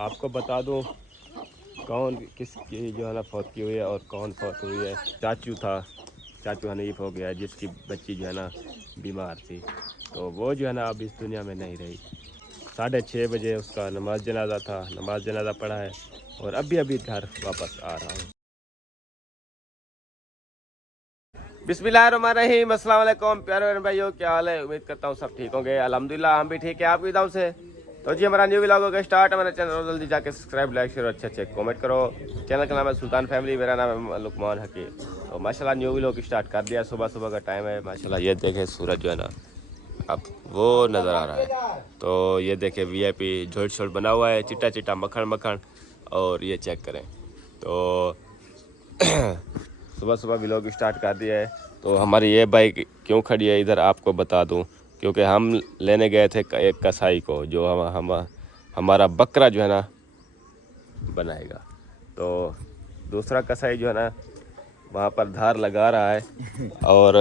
आपको बता दूं कौन किसकी जो है ना फौत की हुई है और कौन फौत हुई है। चाचू हनीफ हो गया जिसकी बच्ची जो है ना बीमार थी, तो वो जो है ना अब इस दुनिया में नहीं रही। 6:30 बजे उसका नमाज जनाजा था, नमाज जनाजा पढ़ा है और अभी अभी घर वापस आ रहा हूँ। बिस्मिल्लाहिर्रहमानिर्रहीम, अस्सलाम वालेकुम प्यारे भाइयों, क्या हाल है। उम्मीद करता हूँ सब ठीक होंगे। अल्हम्दुलिल्लाह हम भी ठीक है आपकी दुआओं से। तो जी हमारा न्यू व्लॉग का स्टार्ट। हमारे चैनल को जल्दी जाके सब्सक्राइब, लाइक, शेयर, अच्छे अच्छे कमेंट करो। चैनल का नाम है सुल्तान फैमिली, मेरा नाम है लुकमान हकीम। तो माशाल्लाह न्यू व्लॉग स्टार्ट कर दिया। सुबह सुबह का टाइम है माशाल्लाह। ये देखें सूरज जो है ना अब वो नज़र आ रहा है। तो ये देखें VIP झोट छोट बना हुआ है, चिट्टा चिट्टा मक्खन मक्खन। और ये चेक करें तो सुबह सुबह व्लॉग स्टार्ट कर दिया है। तो हमारी ये बाइक क्यों खड़ी है इधर आपको बता दूं, क्योंकि हम लेने गए थे एक कसाई को जो हमारा बकरा जो है ना बनाएगा। तो दूसरा कसाई जो है ना वहाँ पर धार लगा रहा है और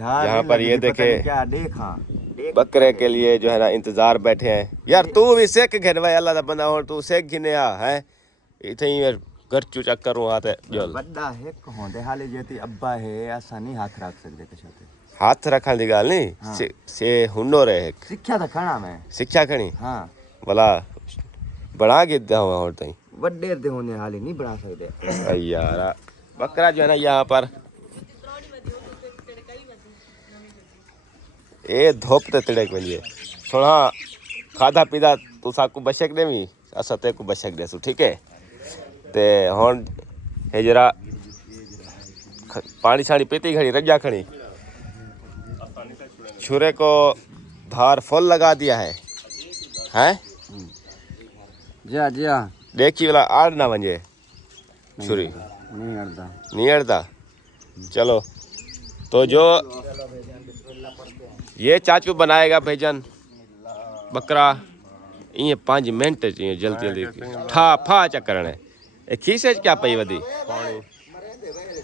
यहाँ पर ये देखे बकरे के लिए जो है ना इंतज़ार बैठे हैं। यार तू भी सेक घेन भाई, अल्लाह दा बंदा हो, तू सेक घिने आ है इथे ही घर चूचा करूँ हाथ है जो बड़ा है होंदे हाले जेती अब्बा है आसानी हाथ रख सकते कशाते हाथ रखने की गाल नहीं। हाँ। से हुनर है शिक्षा तो खाना मैं शिक्षा खणी हाँ भला बड़ा के दवा और तई बड़े दे होने हाले नहीं बढ़ा सकते यार। बकरा जो है ना यहाँ पर ए धोप ते तिड़क वंजे सुना खाधा पीधा तू साकू बशक देवी असा ते को बशक देसु, ठीक है। ते हुन हे जरा पानी शानी पीती घड़ी रजा खड़ी छुरे को धार फुल लगा दिया है हैं। जी हाँ देखी वाला आड़ ना वंजे छुरी नहीं अड़ता। चलो तो जो ये चाचू बनाएगा भाईजान बकरा ये 5 मिनट जल्दी जल्दी ठा फा चक्कर है खीसे क्या पई वधी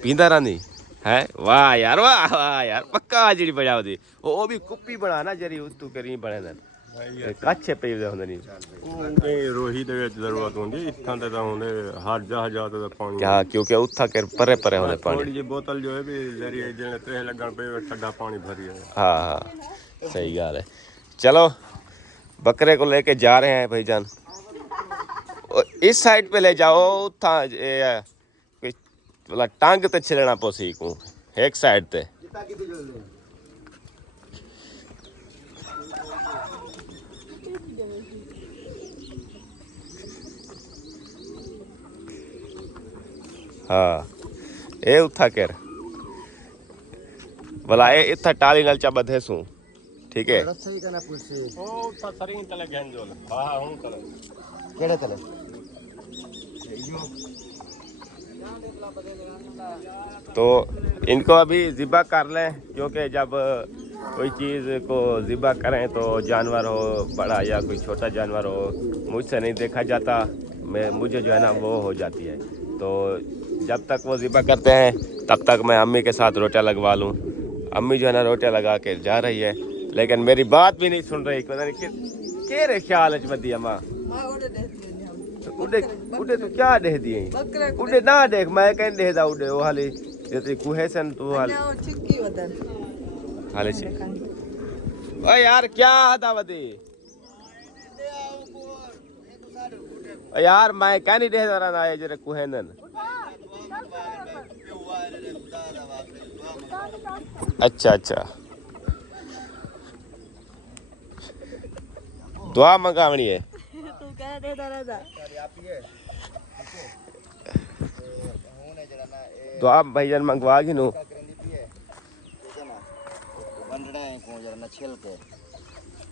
पींदा रहंदी है। वाह यार वाह वाह यार पक्का जड़ी बजा वधी वो भी कुप्पी बना ना जरी तू करी बने दन काछे पे होंदे नहीं उनके रोही दे विच जरूरत होंदी इत्थां ते तां हुंदे हर जहां ते पानी क्या, क्योंकि उत्था के परे परे होने पानी। थोड़ी जी बोतल जो है भी जरी जने त्रे लगन पे ठंडा पानी भरी है। हाँ हाँ सही गाल है। चलो बकरे को लेके जा रहे हैं भाईजान। इस साइड पे ले जाओ उत्था बोला टांग ते छिलना पोसी को एक साइड ते हाँ ए उठा कर भला ए इतना टाली नल चा बधे सू, ठीक है। सही करना पूछे ओ ता सरिंग तले गंजोल हां हूं तले केड़े तले तो इनको अभी ज़िबा कर लें, क्योंकि जब कोई चीज़ को ज़िबा करें तो जानवर हो बड़ा या कोई छोटा जानवर हो मुझसे नहीं देखा जाता, मुझे जो है ना वो हो जाती है। तो जब तक वो ज़िबा करते हैं तब तक मैं अम्मी के साथ रोटियां लगवा लूँ। अम्मी जो है ना रोटियां लगा के जा रही है, लेकिन मेरी बात भी नहीं सुन रही। पता नहीं के रे ख्याल बदी अम्मा उड़े उड़े तू क्या देख दिए उड़े ना देख मैं कहीं देख दा उड़े वो हाले जैसे कुहे सन तू हाले हाले छी ओ यार क्या हदा वदे ओ यार मैं क्या नहीं देख रहा है जरे कुहे नन। अच्छा अच्छा दुआ मंगावनी है दुआ भाईजान मंगवा गी नु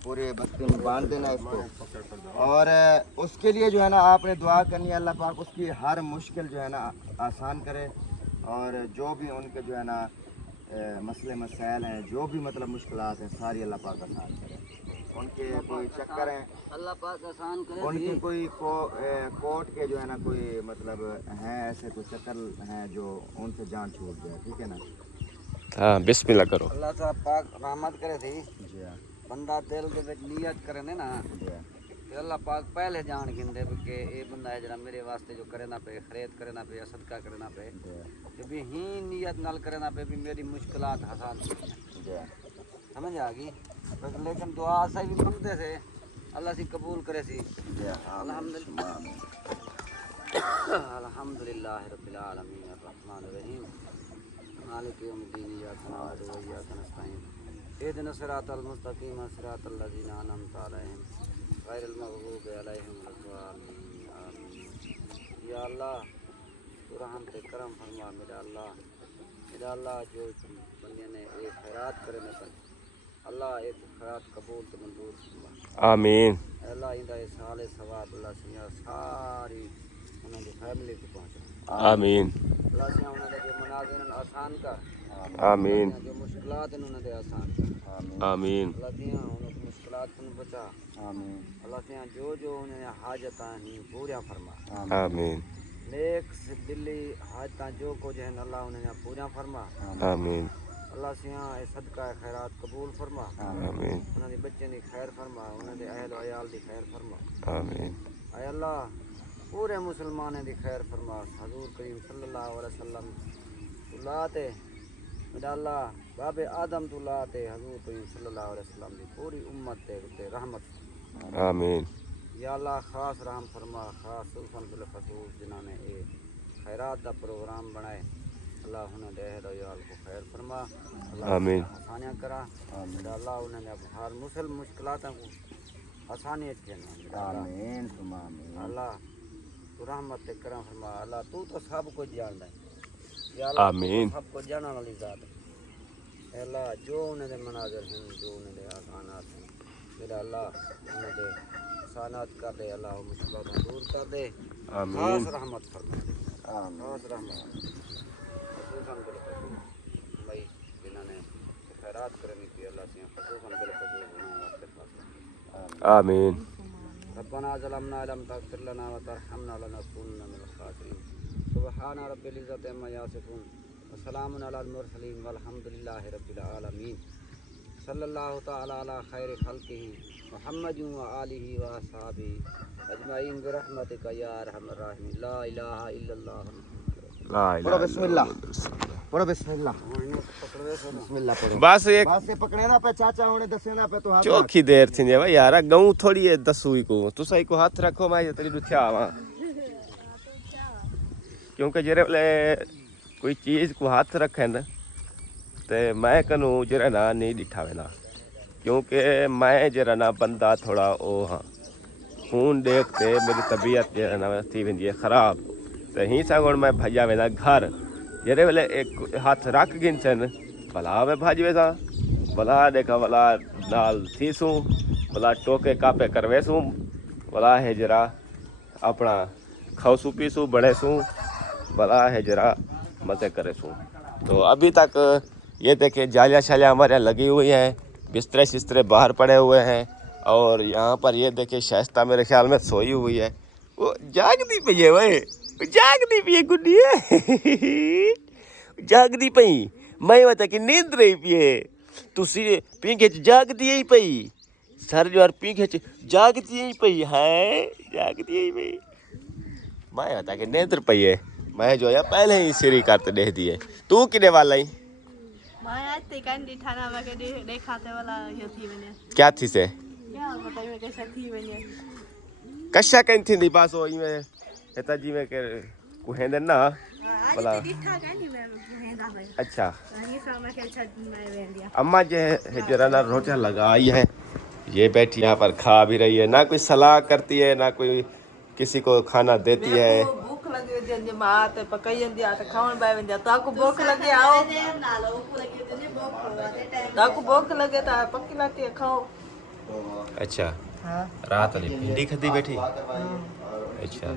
पूरे बस्ते में बांध देना इसको। और उसके लिए जो है ना आपने दुआ करनी है अल्लाह पाक उसकी हर मुश्किल जो है ना आसान करे। और जो भी उनके जो है ना मसले मसाइल हैं, जो भी मतलब मुश्किलात हैं, सारी अल्लाह पाक आसान करे। उनके कोई चक्कर हैं अल्लाह पाक आसान करे। उनके कोई कोर्ट के जो है ना कोई मतलब हैं ऐसे कोई चक्कर हैं जो उनसे जान छूट जाए, ठीक है ना। हाँ बिस्मिल्लाह करो। अल्लाह पाक रहमत करे थी जी बंदा दिल के नियत करे ना अल्लाह पाक पहले जान गिंदे कि ये बंदा है जरा मेरे वास्ते जो करे ना पे खरीद करे ना पे या सदका करे ना पे कि भी ही नियत नाल करे ना पे भी मेरी मुश्किलात आसान समझ आ गई। लेकिन दुआ ऐसा भी मांगते थे अल्लाह से कबूल करे सी। अल्हम्दुलिल्लाह रब्बिल आलमीन अर्रहमानिर रहीम मालिक यौमिद्दीन इय्याका नअबुदु व इय्याका नस्तईन इहदिना सिरातल मुस्तकीम सिरातल लज़ीना अनअमता अलैहिम गैरिल मग़ज़ूबि अलैहिम वलद्दालीन आमीन। या अल्लाह तू रहम ते करम फरमा मेरा अल्लाह जो बंदे ने एक खैरात करे न कर अल्लाह एक खैरात कबूल ते मंजूर फरमा आमीन अल्लाह इंदा ये साले सवाब अल्लाह सिया सारी उन्हां दी फैमिली को पहुंचा आमीन अल्लाह सिया उन्हां दे जो मनाज़िर आसान कर आमीन जो मुश्किलात हैं उन्हां दे आसान कर आमीन अल्लाह सिया उन्हां की मुश्किलात को बचा अल्लाह सिया जो जो उन्हें हाजत हैं पूरा फरमा आमीन नेक से दिली हाजत जो को जो है अल्लाह उन्हें पूरा फरमा आमीन अल्लाह सिया ए सदका खैरात कबूल फरमा आमीन उन्हां दे बच्चे दी खैर फरमा उन्हां दे अहल अयाल दी खैर फरमा आमीन ऐ अल्लाह पूरे मुसलमानों दी खैर फरमा हजूर करीम सल्लल्लाहु अलैहि वसल्लम तुलाते मेरा अल्लाह बाबे आदम तुलाते हजूर करीम सल्लल्लाहु अलैहि वसल्लम दी पूरी उम्मत ते रहमत आमीन या अल्लाह खास रहम फरमा खास सुल्तान बिल खसूस जिन्होंने ये खैरात का प्रोग्राम बनाए अल्लाह उन्हें दे याल को खैर फरमा आमीन आसानियाँ करा मेरा अल्लाह उन्हें हर मुश्किलातों को आसानी आमीन अल्लाह तू रहमत ते करम फरमा अल्लाह तू तो सब कुछ जानता है आमीन सब कुछ जानने वाली ज़ात है अल्लाह जो उन्हें मनाज़िर हैं जो उन्हें आसानात हैं मेरा अल्लाह उन्हें आसानात कर दे अल्लाह मुश्किलों दूर कर दे आमीन खास रहमत फरमा खास रहमत खसूसन बिल खसूस भाई जिन्होंने खैरात करनी थी अल्लाह से खसूसन बिल खसूस उन्होंने वास्ते खास आमीन रब्बना ज़लमना लम तग़फिर लना व तरहमना लनकूनन्ना मिनल ख़ासिरीन सुब्हान रब्बिल इज़्ज़ति अम्मा यसिफून व सलामुन अलल मुरसलीन वल्हम्दुलिल्लाहि रब्बिल आलमीन सल्लल्लाहु तआला अला खैरि खल्क़िही मुहम्मदिन व आलिहि व अस्हाबिही अजमाइन बिरहमतिका या अरहमर राहिमीन ला इलाहा इल्लल्लाह ला पढ़ो इलाहा बिस्मिल्लाह पढ़ो बिस्मिल्लाह बस एक बस ये पकड़े ना पे चाचा उन्हें दसे ना पे तो हाथ चौखी देर थी भाई यार गऊं थोड़ी है दसूई को तुसाई को हाथ रखो मैं तेरी दुथिया आवा क्योंकि जेरे वाले कोई चीज को हाथ रखे न ते मैं कनु जरा ना नहीं दिठा वेना क्योंकि मैं जरा ना बंदा थोड़ा ओ हाँ खून देखते मेरी तबीयत जरा ना थी वेंदी है खराब तो ही सगुण मैं भजा वेना घर जेरे वाले एक हाथ रख गिन सन भला वे भाज वेसा भला देखा भला नाल थीसूं भला टोके कापे करवेसूं भला है जरा अपना खाऊसू पीसू बड़ेसूं भला है जरा मज़े करेसूं। तो अभी तक ये देखिए जालियाँ शालियाँ हमारे यहाँ लगी हुई हैं बिस्तरे शिस्तरे बाहर पड़े हुए हैं और यहाँ पर ये देखिए शाइस्ता मेरे ख्याल में सोई हुई है वो जागती पई है भाई जागती पई है गुड्डी जागती पई मैं बता कि नींद रही पिए तुसी पींघे जागती ही पई सर जो पींघे जागती ही पई है जागती ही पई मैं बता कि नींद पई है मैं जो है पहले ही सिरी करते दे दिए तू किने वाला ही मैं आज ते कान दिठाना वके देखाते वाला यो थी बने क्या थी से क्या बताई में कैसा थी बने कशा कहीं थी दी पास होई में हेता जी में के कुहेंदन ना भला आज दिठा कानी में हेदा भाई अच्छा ये समय के अच्छा मैं वेंदिया अम्मा जो है जरा ना रोटियां लगाई है ये बैठी यहाँ पर खा भी रही है ना कोई सलाह करती है ना कोई किसी को खाना देती है भूख लगी जंदे मात पकाई जंदी आत खावन बाय वंदे ताको भूख लगे आओ नालो को लगे तो ने बहुत खवाते टाइम ताको भूख लगे ता पक्की लाती खाओ अच्छा हां रात वाली भिंडी खदी बैठी अच्छा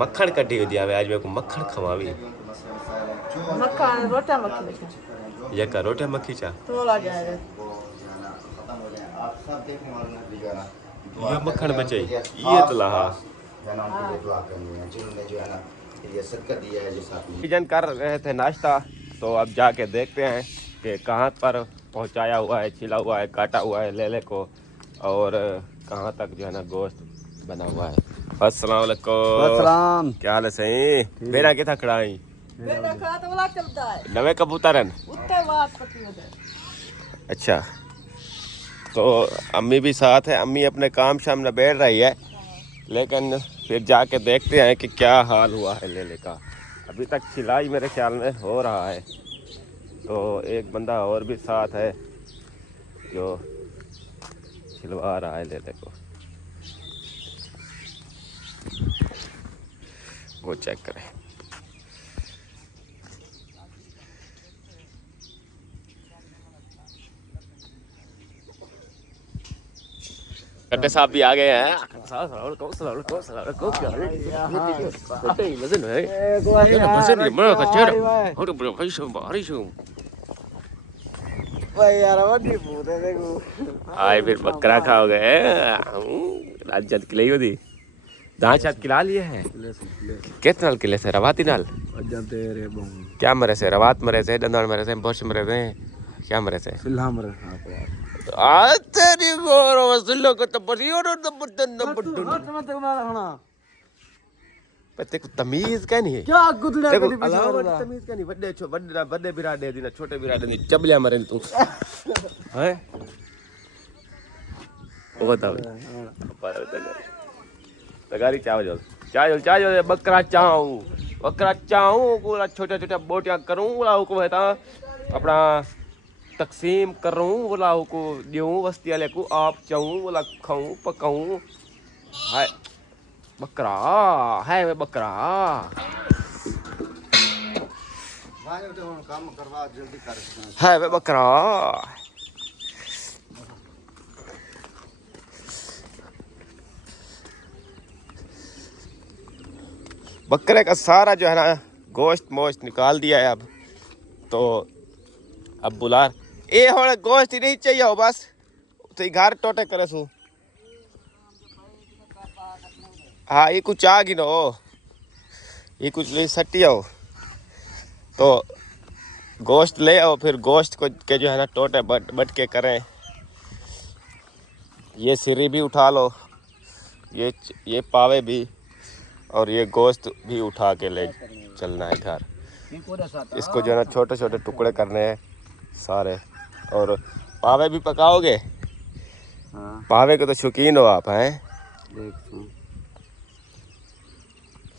मक्खन कटी हुई दिया आज मेरे को मक्खन खवावी मक्खा रोटा मक्खी ये का रोटियां मक्खी चा तो ला जाए ये मक्खन बचे ये तो लहा किचन कर रहे थे नाश्ता तो अब जाके देखते हैं कि कहाँ पर पहुँचाया हुआ है छिला हुआ है काटा हुआ है लेले को और कहाँ तक जो है ना गोश्त बना हुआ है। अस्सलाम वालेकुम। क्या हाल है सही? मेरा कितना खड़ा है? मेरा खड़ा तो वाला चलता है नवे कबूतर हैं। उत्ते बात पति होता है। अच्छा, तो अम्मी भी साथ है। अम्मी अपने काम शाम निबेड़ रही है, लेकिन फिर जाके देखते हैं कि क्या हाल हुआ है लेले का। अभी तक सिलाई मेरे ख्याल में हो रहा है, तो एक बंदा और भी साथ है जो सिलवा रहा है लेले को। वो चेक करें। कट्टे साहब भी आ गए हैं। आए फिर बकरा खाओगे? राजत किले होती दांत शायद किला लिए हैं। कितने नाल किले से? रवाती नाल क्या मरे से? रवात मरे से, डंदाल मरे से, बर्श मरे से, क्या मरे से? तेरी गोरो वसुल्लो को तो बरियो पते को तमीज क्या नहीं है? क्या गुदड़ा देखो अलावा तमीज क्या नहीं? बड़े बिरादे दी ना छोटे बिरादे दी चबलिया मरे तू हैं? वो बताओ तगारी चावल बकरा चाहूं पूरा छोटा छोटा बोटियां करूं बोला को है अपना तकसीम करूं बोला को दूं वस्ती वाले को आप चाहूं बोला खाऊं पकाऊं। है बकरा है मैं बकरा काम करवा जल्दी कर है मैं बकरा। बकरे का सारा जो है ना गोश्त मोश्त निकाल दिया है अब। तो अब बुला ए होड़े गोश्त ही नहीं चाहिए हो बस तो घर टोटे करे सू। हाँ ये कुछ आ गिनो ये कुछ ले सटी आओ तो गोश्त ले आओ फिर गोश्त को के जो है ना टोटे बट के करें। ये सिरी भी उठा लो ये पावे भी और ये गोश्त भी उठा के ले चलना है घर। इसको जो है ना छोटे छोटे टुकड़े करने हैं सारे। और पावे भी पकाओगे? हाँ पावे के तो शौकीन हो आप हैं? देख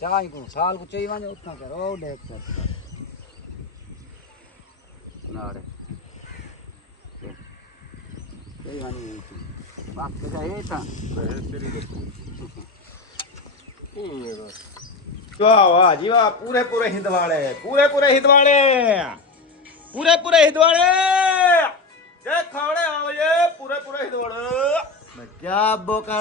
चाय को साल को चाहिए वाले उतना करो देख सकते ना रे चाहिए वाली बात क्या है था वाह जी वाह पूरे हिंदवाड़े ये खाने आओ ये पूरे हिंदवाड़े क्या बोका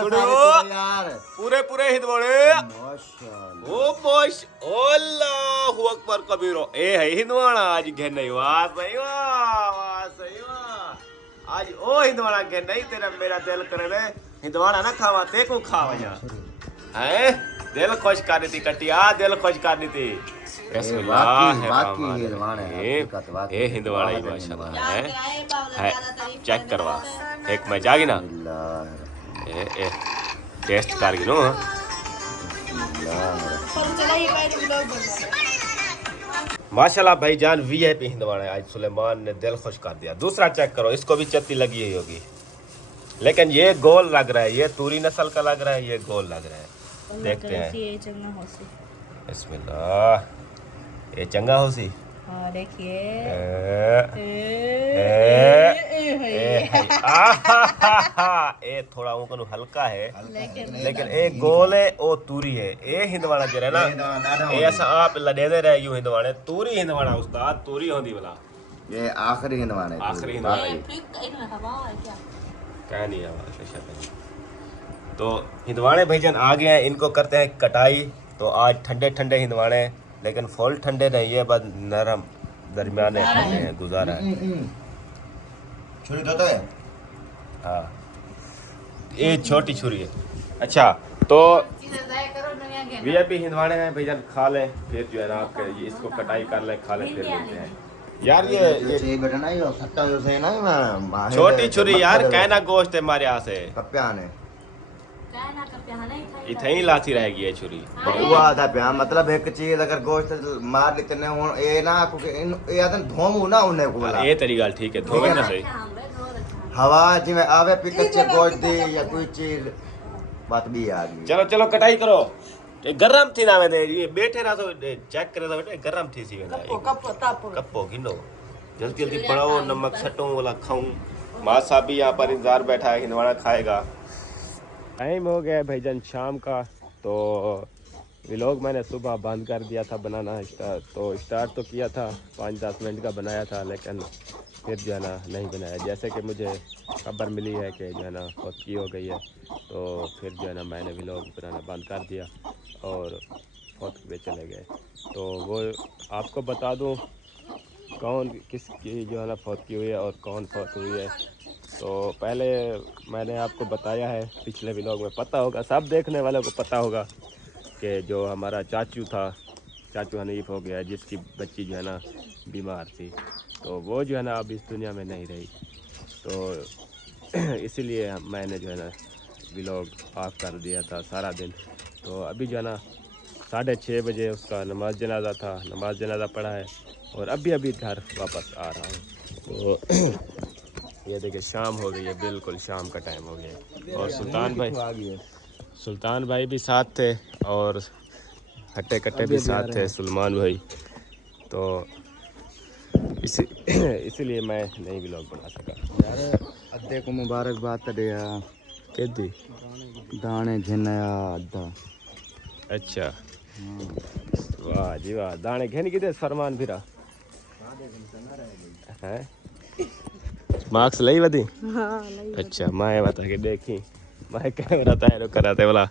यार पूरे हिंदवाड़े माशाल्लाह ओ बोश अल्लाहु अकबर कबीरो ए है हिंदवाड़ा आज घेन नहीं वाह सही वाह आज ओ हिंदवाड़ा घेन नहीं तेरा मेरा दिल करे रे हिंदवाड़ा ना खावा ते को खावा जा हैं दिल खुश करनी थी कटिया दिल खुश करनी थी। ए हिंदवाड़ा ही माशाल्लाह है चेक करवा एक मैं जागी ना ए टेस्ट कर गिनो माशाल्लाह भाईजान वीआईपी हिंदवाड़ा आज सुलेमान ने दिल खुश कर दिया। दूसरा चेक करो इसको भी चत्ती लगी ही होगी लेकिन ये गोल लग रहा है। ये तूरी नस्ल का लग रहा है ये गोल लग रहा है। देखते हैं बिस्मिल्लाह ये चंगा हो सी देखिए ए थोड़ा उनको हल्का है लेकिन एक गोल है ओ तूरी है। ए हिंदवाड़ा जो है ना ए ऐसा आप लडेदे रहे यूं हिंदवाड़े तूरी हिंदवाड़ा उस्ताद तूरी होंदी वाला ये आखिरी हिंदवाड़ा आखिरी हिंदवाड़ा क्या नहीं है। तो हिंदवाड़े भाईजान आ गए हैं इनको करते हैं कटाई। तो आज ठंडे ठंडे हिंदवाड़े लेकिन फुल ठंडे नहीं है बस नरम दरमियाने ठंडे हैं गुजारा है। छुरी देता है हाँ ये छोटी छुरी है। अच्छा तो वीआईपी हिंदवाड़े हैं भाईजान खा लें फिर जो है ना आपके इसको कटाई कर लें खा लें फिर मिलते हैं यार। ये बेटा नहीं हो सकता जो से ना छोटी छुरी यार कहना गोश्त है हमारे यहाँ से कप्या ने इथे ही लाती रहेगी ये छुरी वो आधा पे मतलब एक चीज अगर गोश्त मार लेते ने हुन ए ना क्योंकि ए आदन धोमू ना उन्हें को बोला ये तेरी गल ठीक है धोवे ना सही हवा जिਵੇਂ आवे पे कच्चे गोश्त दी या कोई चीज बात भी आ गई चलो चलो कटाई करो ये गरम थी ना वेंदे ये बैठे रहा तो चेक करे तो बेटे गरम थी सी वेंदा कपो तापो कपो गिनो जल्दी जल्दी बनाओ नमक सटूं वाला खाऊं माँ साहब भी यहाँ पर इंतजार बैठा है हिंदवाड़ा खाएगा टाइम हो गया भाईजान शाम का तो व्लॉग मैंने सुबह बंद कर दिया था बनाना स्टार्ट तो किया था 5-10 मिनट का बनाया था लेकिन फिर जो है ना नहीं बनाया जैसे कि मुझे खबर मिली है कि जो है ना फौतगी हो गई है तो फिर जो है ना मैंने व्लॉग बनाना बंद कर दिया और फौतगी पे चले गए तो वो आपको बता दूं कौन किसकी जो है ना फौतगी हुई है और कौन फौत हुई है तो पहले मैंने आपको बताया है पिछले व्लॉग में पता होगा सब देखने वालों को पता होगा कि जो हमारा चाचू था चाचू हनीफ हो गया जिसकी बच्ची जो है ना बीमार थी तो वो जो है ना अब इस दुनिया में नहीं रही तो इसीलिए मैंने जो है ना व्लॉग ऑफ कर दिया था सारा दिन तो अभी जो है ना 6:30 बजे उसका नमाज जनाजा था नमाज जनाजा पढ़ा है और अभी घर वापस आ रहा हूँ तो ये देखिए शाम हो गई है बिल्कुल शाम का टाइम हो गया और सुल्तान भाई भी साथ थे और हट्टे कट्टे भी साथ थे सलमान भाई तो इसीलिए मैं नहीं व्लॉग बना सका यार अद्दे को मुबारकबाद दिया केदी दाने झिनया अद्दा अच्छा वाह जी वाह दाने घेन किते फरमान फिरा है मार्क्स लई वधी अच्छा मैं बता के देखी मैं कैमरा तारो कराते वाला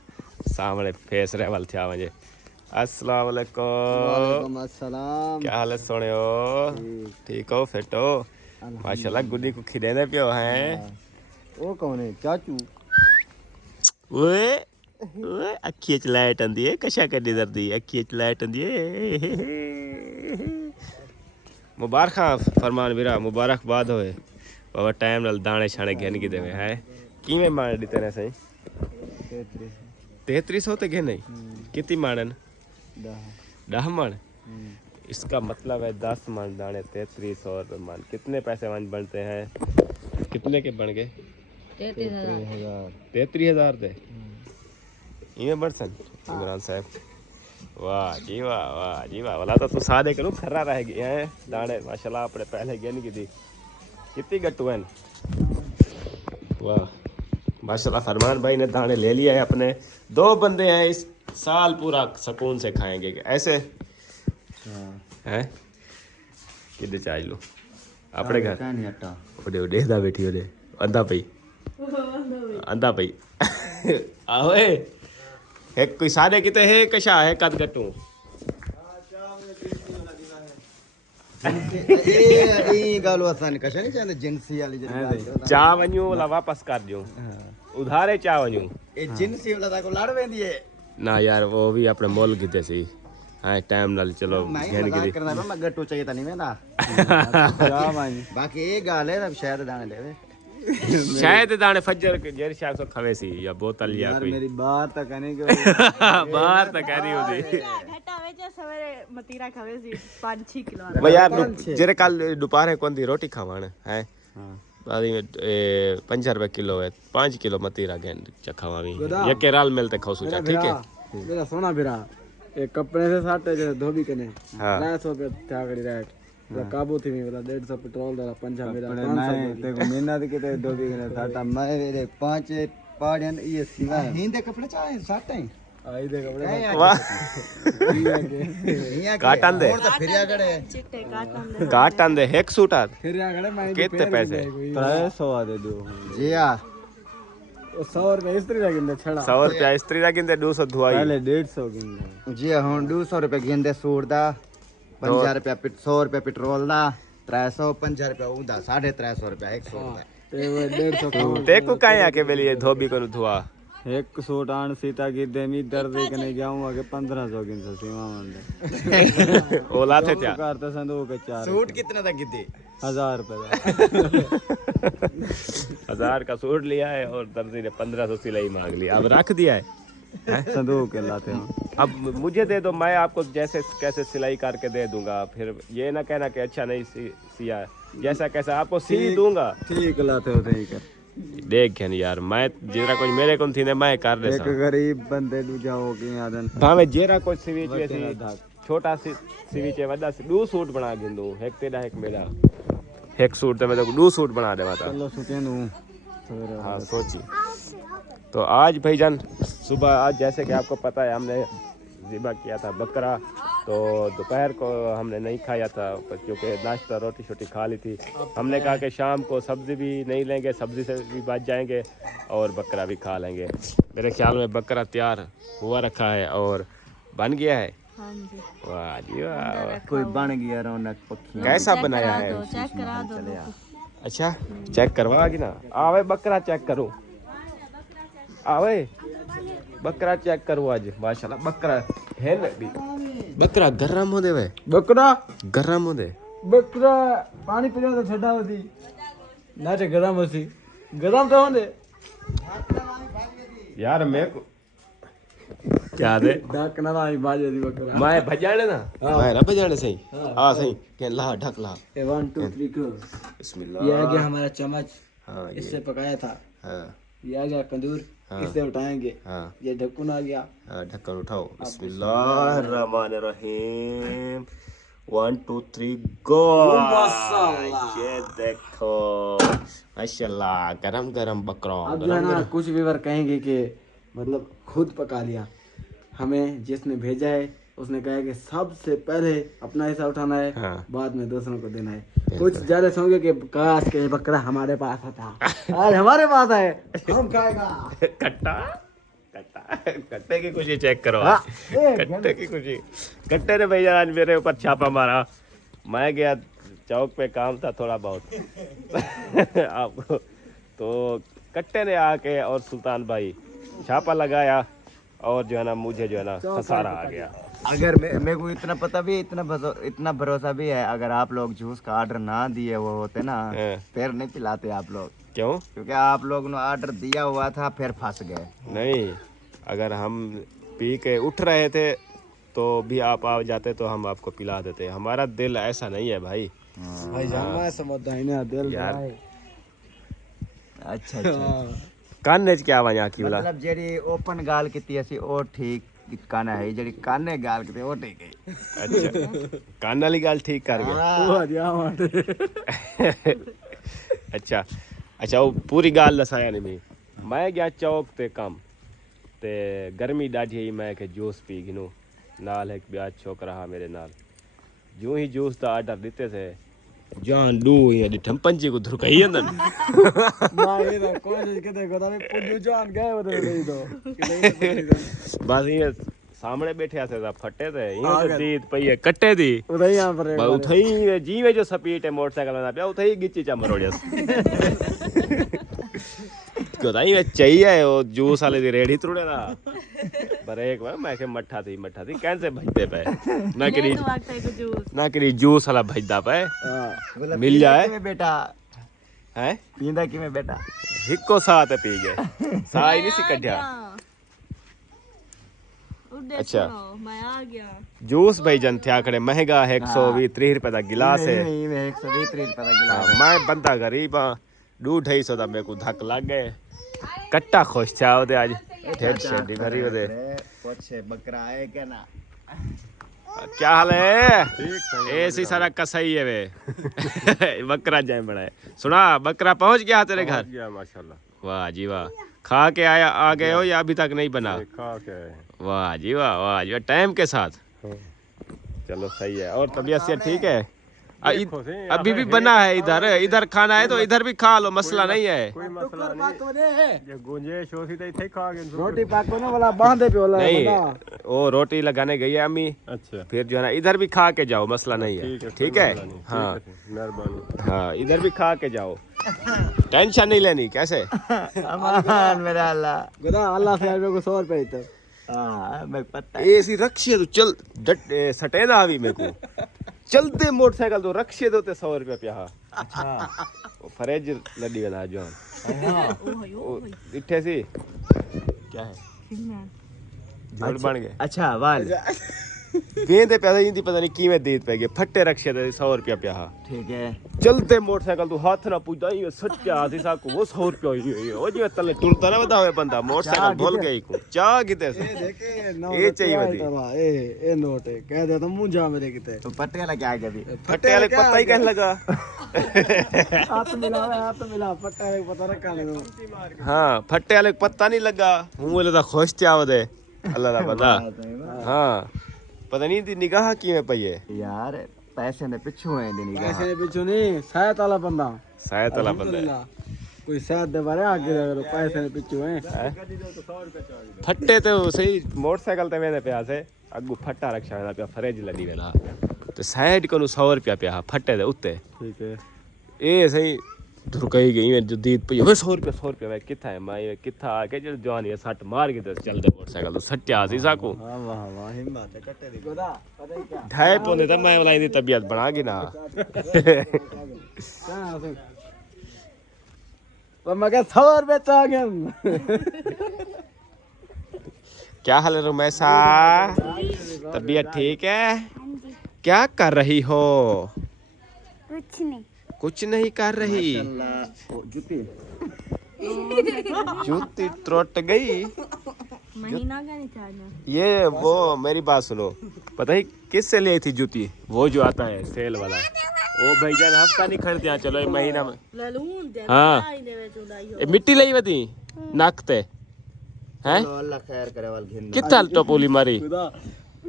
सामने फेस रेवल थिया वजे अस्सलाम वालेकुम अस्सलाम क्या हाल है सोनियो ठीक हो फिट हो माशाल्लाह गुड्डी को खिदेने पियो हैं वो कौन है चाचू ओए ओए अखी च लाइट आंदी है कशा कड्डी दर्दी अखी च लाइट आंदी है मुबारक फरमान वीरा मुबारकबाद होए बाबा टाइम नाल दाने छाने घेन की देवे है किवें मार दी तेने सही 3300 ते घेन कितनी मारन 10 मन इसका मतलब है 10 मन दाने 3300 रुपये मन कितने पैसे मन बनते हैं कितने के बन गए 33,000 थे इवें बरसन इमरान साहब वाह जी वाह वाला तो तू सादे करूँ खर्रा रह गए हैं दाने माशाल्लाह अपने पहले गिन की थी कितनी गट्टू हैं वाह माशाल्लाह फरमान भाई ने दाने ले लिया है अपने 2 बंदे हैं इस साल पूरा सुकून से खाएंगे ऐसे हैं किधर चाय लो अपने घर ओडे ओडे दा बैठी ओडे अंधा पई आहो एक कोई सादे किते है कशा है कद गट्टू ये गालो आसान कशा नहीं चाहते जिंसी वाली चा वञू वाला वापस कर दियो उधारे चा वञू ये जिंसी वाला को लड़ वेंदी है ना यार वो भी अपने मोल किते सी हां टाइम नाल चलो घेन गिरी करना मैं गट्टू चाहिए था नहीं वेंदा बाकी ये गाल है शायद दाने लेवे शायद दाने फज्जर के जेर शायद सो खवे सी या बोतल या कोई मेरी बात तक कहने के बाहर तक कह रही होती घटा वेचे सवेरे मतीरा खावे सी 5-6 किलो वो यार जेरे कल दोपहर कोन दी रोटी खावाण है बादी में 5 रुपए किलो है 5 किलो मतीरा गेन चखावा भी ये केरल मिलते खाओ सोचा ठीक है मेरा सोना फिरा एक कपड़े से साटे जो धोबी कने हां 300 रुपए था करी रेट काबू थी मेरा 150 पेट्रोल दा 5 मेरा 500 देखो मेहनत के तो धोबी कने साटा मैं मेरे 5 पाड़न ये सिवा हिंदे कपड़े चाहे साटे आई दे कपड़े काटन दे और तो फिरिया गड़े चिट्टे काटन काटन दे एक सूट आ फिर आ गड़े मैं कितने पैसे 300 दे दो जी हां 100 रुपए इस्त्री लगिंदे छड़ा 100 रुपया इस्त्री लगिंदे 200 धुआई पहले 150 गिंदे जी हुन 200 रुपए गिंदे सूट दा 50 रुपया 100 रुपया पेट्रोल दा 350 रुपया उदा 350 रुपया 100 दा ते वो 150 ते को काहे आके बेली धोबी को धुआ एक सूट आन सीता की देमी दर्द कने जाऊंगा के 1500 की सीमा मंडे ओला थे क्या करते संदूक के 4 सूट कितना था कितने 1000 रुपए का 1000 का सूट लिया है और दर्जी ने 1500 सिलाई मांग ली। अब रख दिया है संदूक के लाते हैं। अब मुझे दे दो, मैं आपको जैसे कैसे सिलाई करके दे दूंगा। फिर ये ना कहना कि अच्छा नहीं सिया, जैसा कैसा आपको सी दूंगा। ठीक लाते होते ही कर देख यार मैं जेरा कुछ मेरे को थी ने मैं कर दे एक गरीब बंदे दूजा हो के आदन भावे जेरा कुछ सिवी चे छोटा सिवी चे वदा दो सूट बना गिंदू, एक तेरा एक मेरा, एक सूट तो मैं तो दो सूट बना देवा था। चलो सुटेन हूं हाँ सोची। तो आज भाईजान सुबह आज जैसे कि आपको पता है हमने ज़िबा किया था बकरा, तो दोपहर को हमने नहीं खाया था क्योंकि नाश्ता रोटी छोटी खा ली थी। हमने कहा कि शाम को सब्ज़ी भी नहीं लेंगे, सब्ज़ी से भी बच जाएंगे और बकरा भी खा लेंगे। मेरे ख्याल में बकरा तैयार हुआ रखा है और बन गया है। हाँ जी, वाह जी वाह, कोई बन गया रौनक पक्षी। कैसा बनाया है? चेक करा दो। अच्छा चेक करवागी ना? आवे बकरा चेक करो, आवे बकरा चेक करो आज। माशाल्लाह बकरा है ना भी, बकरा गरम हो दे वे, बकरा गरम हो दे। बकरा पानी पीने तो ठंडा होती ना चे गरम होती, गरम तो होंदे यार मैं को क्या दे ढक ना आई बाजे दी बकरा मैं भजाने ना, मैं ना भजाने सही। हां सही के ला ढक ला। 1 2 3 गो। बिस्मिल्लाह। ये आ गया हमारा चम्मच, हां इससे पकाया था। हां ये आ गया कंदूर, इससे उठाएंगे। हां ये ढक्कन आ गया। ढक्कन उठाओ। बिस्मिल्लाहिर्रहमानिर्रहीम। 1 2 3 गो। ये देखो माशाल्लाह गरम गरम बकरा। अब जो है ना कुछ व्यूअर कहेंगे कि मतलब खुद पका लिया, हमें जिसने भेजा है उसने कहा है कि सबसे पहले अपना हिस्सा उठाना है, हाँ। बाद में दूसरों को देना है। कुछ ज्यादा होंगे कि काश के बकरा हमारे पास था, आज हमारे पास है, हम खाएगा। कट्टा कट्टा कट्टे की खुशी चेक करो। हाँ, कट्टे की खुशी, कट्टे ने भैया आज मेरे ऊपर छापा मारा। मैं गया चौक पे, काम था थोड़ा बहुत आपको, तो कट्टे ने आके और सुल्तान भाई छापा लगाया और जो है ना मुझे जो है ना खसारा आ गया। अगर मेरे को इतना पता भी, इतना भरोसा भी है, अगर आप लोग जूस का ऑर्डर ना दिए वो होते ना, फिर नहीं पिलाते आप लोग। क्यों? क्योंकि आप लोग ने ऑर्डर दिया हुआ था, फिर फंस गए। नहीं, अगर हम पी के उठ रहे थे तो भी आप आ जाते तो हम आपको पिला देते। हमारा दिल ऐसा नहीं है भाई। भाई जान मैं समझदा ही ना दिल यार। है। अच्छा अच्छा। काने च क्या वजह की बोला? मतलब जेडी ओपन गाल कीती असी ओ ठीक काना है, जेडी काने गाल कीती ओ ठीक है। अच्छा कान वाली गाल ठीक कर गया। वो दिया माटे अच्छा अच्छा वो पूरी गाल दसाया नहीं मैं। मैं गया चौक ते कम ते गर्मी ॾाढी ही, मैं के जूस पी गिनू, नाल एक ब्याह छोकरा हा मेरे नाल। जो ही जूस का ऑर्डर दिते थे जान डू ये ॾिठम पंजे को धुरकाई अंदर। ना ये ना कोई कहते गोदा में पुजू जान गए वो नहीं तो बस ये सामने बैठे थे फटे थे ये तो दीद पई है कट्टे दी उधर यहां पर उठई जीवे जो सपीट है मोटरसाइकिल में पे उठई गिच्ची चा मरोड़ियस। गोदाई में चाहिए वो जूस वाले दी रेडी त्रुड़े ना पर एक बार मैं के मट्ठा थी कैसे भजते पे ना करी जूस वाला भजदा पे मिल जाए बेटा हैं पींदा कि में बेटा हिको साथ पी गए साई नहीं सी कढ़िया। अच्छा मैं आ गया। जूस भाई जन थे आखड़े महंगा है 120-30 रुपए का गिलास है। नहीं मैं 120 रुपए का गिलास। मैं बंदा गरीब हाँ 200-250 का मेरे को धक लग गए। कट्टा खुश था ओदे आज ठेठ शेडी भरी ओदे। कुछ बकरा है क्या ना? क्या हाल है? ऐसी सारा कसाई है वे बकरा जाए बड़ा है। सुना बकरा पहुंच गया तेरे घर? माशाल्लाह। वाह जी वाह। खा के आया आ गए हो या अभी तक नहीं बना? खा के वाह जी वाह टाइम के साथ। चलो सही है। और तबीयत से ठीक है? अभी भी बना है इधर, इधर खाना है तो इधर भी खा लो, मसला नहीं है। कोई मसला नहीं, ये गुंजाइश होती तो इथे खा गए। रोटी पाको ना वाला बांधे पे वाला नहीं, वो रोटी लगाने गई है अम्मी, अच्छा फिर जो है ना इधर भी खा के जाओ, मसला नहीं है। ठीक है, हाँ मेहरबानी। हाँ, इधर भी खा के जाओ, टेंशन नहीं लेनी। कैसे अमान मेरा अल्लाह। गुदा अल्लाह से मेरे को 100 रुपए तो हाँ मैं पता है। ऐसी रक्षे तो चल सटे ना अभी मेरे को चलते मोटरसाइकिल तो रक्षे दो ते 100 रुपया प्या। अच्छा फरेज लड़ी वाला जो इठे सी क्या है जोड़ बन गए। अच्छा वाल गेंदे पैसा इंदी पता नहीं किवें देत पे गए फट्टे रक्षे दे 100 रुपया प्या। ठीक है चलते मोटरसाइकिल तो हाथ ना पूछदा ही सच्चा आसी सा को वो 100 रुपया ही ओ जो तले टुरता ना बतावे बंदा मोटरसाइकिल भूल गई को चाह किते से ये चाहिए वदी ए नोट है कह दे तो मुंजा मेरे किते तो पट्टे वाला क्या है अभी? फट्टे वाले पता ही कहने लगा। हाथ मिला पट्टा है पता रखा नहीं। हाँ फट्टे वाले पता नहीं लगा, हूं बोले तो खुश थे आवदे अल्लाह दा पता। हाँ पता नहीं दी निगाह किवें पई है यार पैसे ने पिछू है दिन का। ऐसे पीछे नहीं शायद वाला बंदा शायद वाला बंदा है। कोई शायद दे बारे आगे अगर पैसे ने पीछे है फट्टे तो सही मोटरसाइकिल ते वेंदे पिया से अगू फट्टा रक्षा वेंदा पिया फरेज लड़ी वेला तो साइड को 100 रुपया पिया फट्टे दे उत्ते। ठीक है ए सही धुरकई गई में जो दीद पई वे 100 रुपया भाई किथा है माई किथा आके जो जवान ये सट मार के तो चलते मोटरसाइकिल तो सट्या सी साको। वाह वाह वाह हिम्मत है कट्टे दी गोदा पता ही क्या ढाई पौने तक मैं वाला दी तबीयत बना की ना। कहां से वो मगर 100 रुपए चा गए। क्या हाल है रुमैसा, तबीयत ठीक है? क्या कर रही हो? कुछ नहीं कर रही। जूती जूती त्रोट गई। महीना का नहीं चार्जर। ये वो मेरी बात सुनो, पता ही किस से ली थी जूती? वो जो आता है सेल वाला, वो भाईजान हफ्ता नहीं खरीदते हैं, चलो एक महीना में। हाँ ये मिट्टी लाई बती नाकते हैं अल्लाह खैर करे वाल घिन कितना टपोली मारी खुदा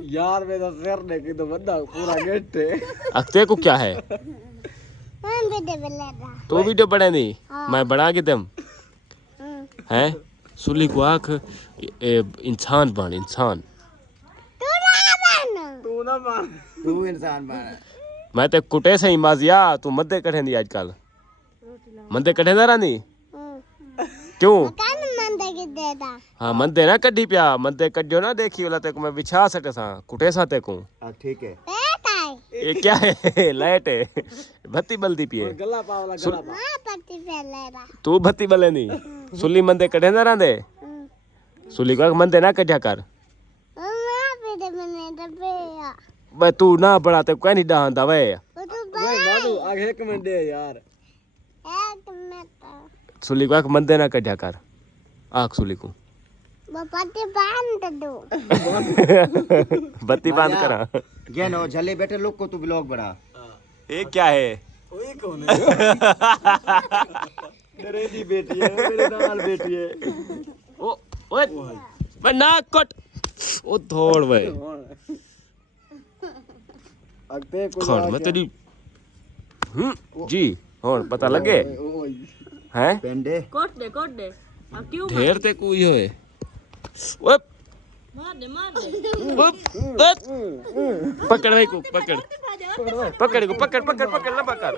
यार मेरा सिर ने की तो बंदा पूरा गेट है। अख्ते को क्या है? तू वीडियो बना नहीं मैं बना के दम हैं सुली को आख इंसान बन इंसान। तू ना मान तू इंसान बना। मैं ते कुटे से ही माजिया तू मद्दे कठे दी आजकल मद्दे कठे ना रानी क्यों? हाँ मद्दे ना कड्डी पिया मद्दे कड्डियो ना देखी वाला तेको मैं बिछा सटे सा कुटे सा तेको। ठीक है ये क्या है? लाइट है बत्ती बल्दी पिए गला पावला गला पा तू बत्ती बले नहीं सुली मंदे कढ़े ना रांदे सुली को मंदे ना कढ़ा कर वे तू ना बढ़ाते कोई नहीं डांदा वे भाई बाबू आगे एक मिनट दे यार सुली को मंदे ना कढ़ा कर आख सुली को बत्ती बांध करा ये नो झले बैठे लोग को तू ब्लॉग बना। ये क्या है? ओए कौन है? मेरे दी बेटी है मेरे नाल बेटी है। ओ ओए मैं ना कट ओ थोड़ वे अगते को खड़ मैं तेरी जी होन पता लगे हैं पेंडे कोट दे अब क्यों ढेर ते कोई होए ओए मार दे पकड़ भाई को पकड़ पकड़ को पकड़ पकड़ पकड़ ना पकड़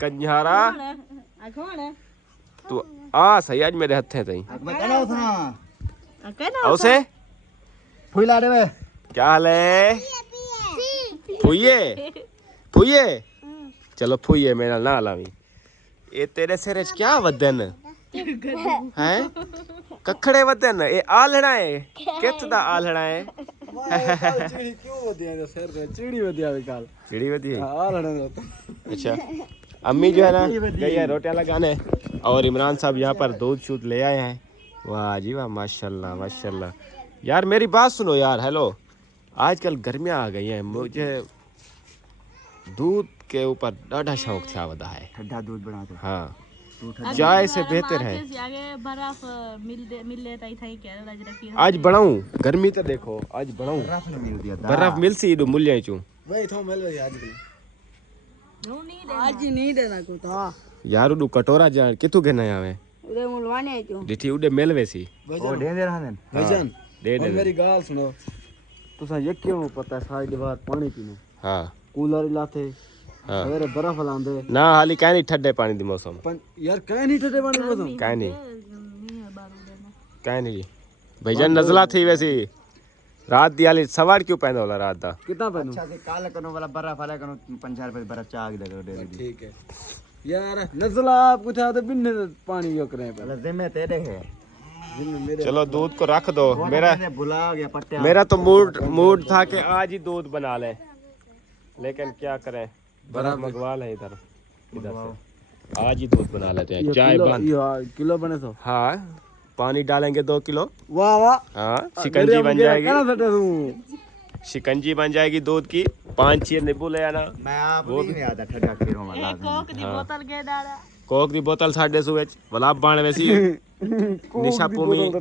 कंझारा कौन है तू आ सही आज मेरे हाथ है तई मैं कहना था कहना औसे फुला रे वे क्या हाल है? फुइये फुइये चलो फुइये मेरा ना लावी ये तेरे सिर च क्या वदन हैं कखड़े वदन ये आलड़ा है कित दा आलड़ा है चिड़ी क्यों वदिया दे सिर पे चिड़ी वदिया वे काल चिड़ी वदी है आ लड़न अच्छा अम्मी जो है ना गई है रोटियां लगाने और इमरान साहब यहाँ पर दूध शूध ले आए हैं। वाह जी वाह माशाल्लाह माशाल्लाह। यार मेरी बात सुनो यार हेलो आजकल गर्मियाँ आ गई हैं मुझे दूध के ऊपर डाढ़ा शौक छा वदा है ठंडा दूध बना दो। हाँ चाय से बेहतर है। आगे बर्फ मिल लेता ही था क्या रज रखी आज बढ़ाऊं गर्मी तो देखो आज बढ़ाऊं रफ न मिल दिया बर्फ मिल सी डू मूल्य चू वही थो मिल वही आज के आज नहीं देना को था यार उडू कटोरा जान कितु घेना आवे उदे मुलवाने आई तू डिठी उडे मेलवे सी वो दे दे रहा है भाईजान दे और दे मेरी गाल सुनो तुसा ये क्यों पता है सारी दीवार पानी पीनो हाँ कूलर लाते हाँ सवेरे बर्फ लांदे ना हाली काई नहीं ठंडे पानी दी मौसम पण यार कहीं नहीं ठंडे पानी मौसम काई नहीं काई नहीं भाईजान नजला थी वैसी रात दी हाली सवार क्यों पहना होला रात दा कितना पहनू अच्छा से काला कनो वाला बर्फ वाला कनो 5 रुपए बर्फ चाग दे दो डेली दी ठीक है यार नजला आप कुछ आते बिन पानी यो करे मतलब जिम्मे तेरे है जिनमें मेरे चलो दूध को रख दो मेरा मैंने भुला गया पट्टे मेरा तो मूड था कि आज ही दूध बना लें लेकिन क्या करें बर्फ मंगवा लें इधर से आज ही दूध बना लेते हैं चाय बंद किलो बने तो हाँ पानी डालेंगे 2 किलो वाह वाह हाँ शिकंजी बन जाएगी कहना सटे तू शिकंजी बन जाएगी दूध की 5 चीर नींबू ले आना मैं आप नहीं आता ठगा खीरो वाला कोक दी बोतल के डाला कोक दी बोतल 150 विच वलाब बाण वैसी निशा पुमी दो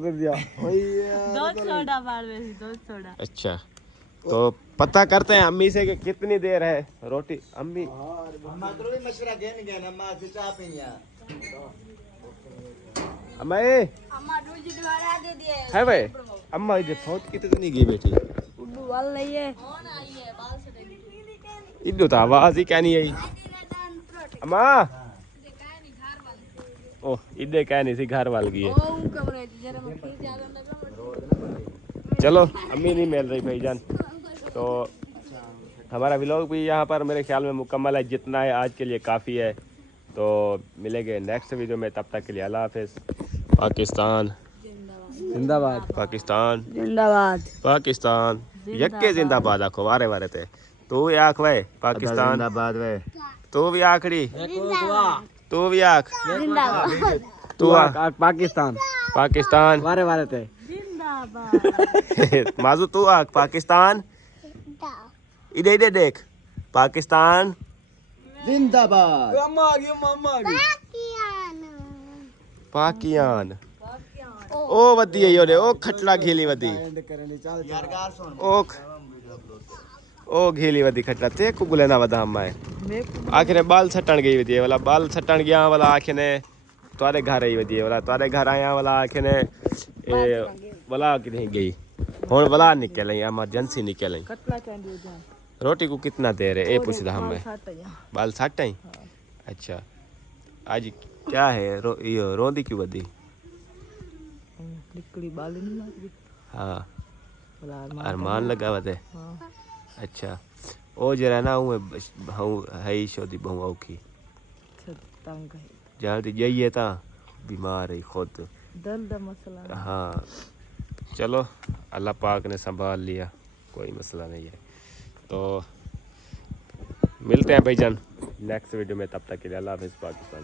सोडा मार वैसी 2 सोडा अच्छा तो पता करते हैं अम्मी से कि कितनी देर है रोटी अम्मी मात्रो भी मशवरा देने गया ना मां से चाय पीनी है अम्मा अम्मा दूध दोबारा दे दिए है भाई अम्मा इधर फोन कितनी गई बेटी उड्डू वाल नहीं है इधर तो आवाज ही क्या नहीं आई अम्मा ओ इधर क्या नहीं सी घर वाल गई है ओ कमरे जरा मैं ठीक ज्यादा लगा चलो अम्मी नहीं मिल रही भाईजान तो हमारा व्लॉग भी यहाँ पर मेरे ख्याल में मुकम्मल है जितना है आज के लिए काफ़ी है तो मिलेंगे नेक्स्ट वीडियो में तब तक के लिए अल्लाह हाफिज़ पाकिस्तान जिंदाबाद पाकिस्तान जिंदाबाद पाकिस्तान यक्के जिंदाबाद आखो वारे वारे ते तू भी आख वे पाकिस्तान जिंदाबाद वे तू भी आखड़ी तू भी आख तू आख पाकिस्तान पाकिस्तान वारे वारे थे जिंदाबाद माजू तू आख पाकिस्तान इधर इधर देख पाकिस्तान जिंदाबाद अम्मा आ गई अम्मा आ गई पाकियान ओ वदी है योरे ओ खटला घेली वदी एंड करने चल यार गाल सुन ओ घेली वदी खटला ते को बुलेना वदा हम है आखिर बाल छटण गई वदी वाला बाल छटण गया वाला आखिर ने तारे घर आई वदी वाला तारे घर आया वाला आखिर ने ए वाला कि नहीं गई हुन वाला निकल आई इमरजेंसी निकल आई कटला चांदी जा रोटी को कितना देर है ए पूछदा हम है बाल छट आई अच्छा आज क्या है यो रोंदी क्यों वदी लिकड़ी बाल नहीं मारी हाँ वाला अरमान लगा वदे अच्छा ओ जरा ना हूँ है ही शोदी बहु औखी तंग है जल्दी जाइए ता बीमार है खुद दर्द दा मसला हाँ चलो अल्लाह पाक ने संभाल लिया कोई मसला नहीं है तो मिलते हैं भाईजान नेक्स्ट वीडियो में तब तक के लिए अल्लाह हाफिज़ पाकिस्तान।